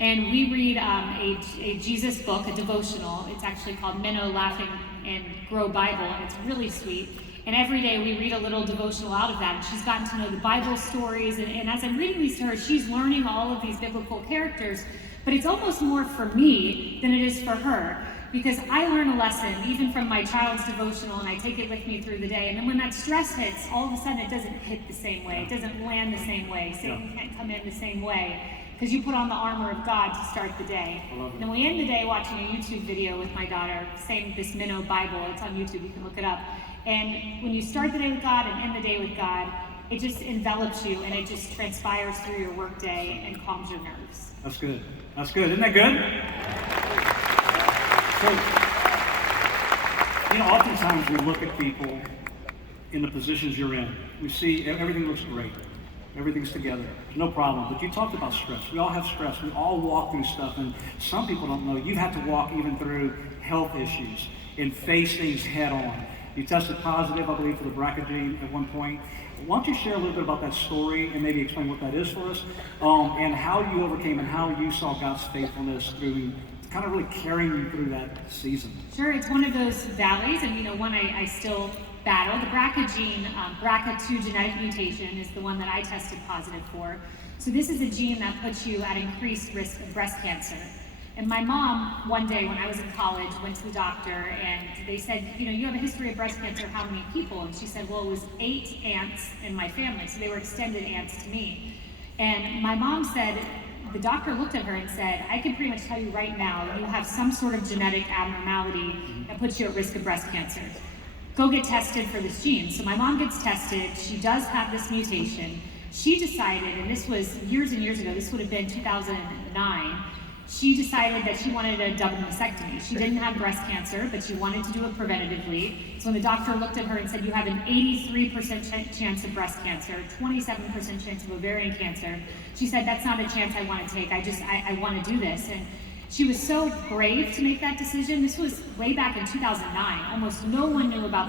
And we read a Jesus book, a devotional. It's actually called Minnow Laughing and Grow Bible, and it's really sweet. And every day we read a little devotional out of that, and she's gotten to know the Bible stories. And as I'm reading these to her, she's learning all of these biblical characters, but it's almost more for me than it is for her, because I learn a lesson even from my child's devotional, and I take it with me through the day. And then when that stress hits, all of a sudden it doesn't hit the same way. It doesn't land the same way. Satan can't come in the same way, because you put on the armor of God to start the day. And then we end the day watching a YouTube video with my daughter, saying this Minnow Bible. It's on YouTube, you can look it up. And when you start the day with God and end the day with God, it just envelops you, and it just transpires through your work day and calms your nerves. That's good. That's good. Isn't that good? So, oftentimes we look at people in the positions you're in. We see everything looks great. Everything's together. There's no problem. But you talked about stress. We all have stress. We all walk through stuff. And some people don't know. You've had to walk even through health issues and face things head on. You tested positive, I believe, for the BRCA gene at one point. Why don't you share a little bit about that story and maybe explain what that is for us, and how you overcame and how you saw God's faithfulness through kind of really carrying you through that season? Sure, it's one of those valleys, and one I still battle. The BRCA gene, BRCA2 genetic mutation, is the one that I tested positive for. So this is a gene that puts you at increased risk of breast cancer. And my mom, one day when I was in college, went to the doctor, and they said, you have a history of breast cancer, how many people? And she said, well, it was 8 aunts in my family, so they were extended aunts to me. And my mom said, the doctor looked at her and said, I can pretty much tell you right now, you have some sort of genetic abnormality that puts you at risk of breast cancer. Go get tested for this gene. So my mom gets tested, she does have this mutation. She decided, and this was years and years ago, this would have been 2009, she decided that she wanted a double mastectomy. She didn't have breast cancer, but she wanted to do it preventatively. So when the doctor looked at her and said, you have an 83% chance of breast cancer, 27% chance of ovarian cancer, she said, that's not a chance I want to take. I want to do this. And she was so brave to make that decision. This was way back in 2009. Almost no one knew about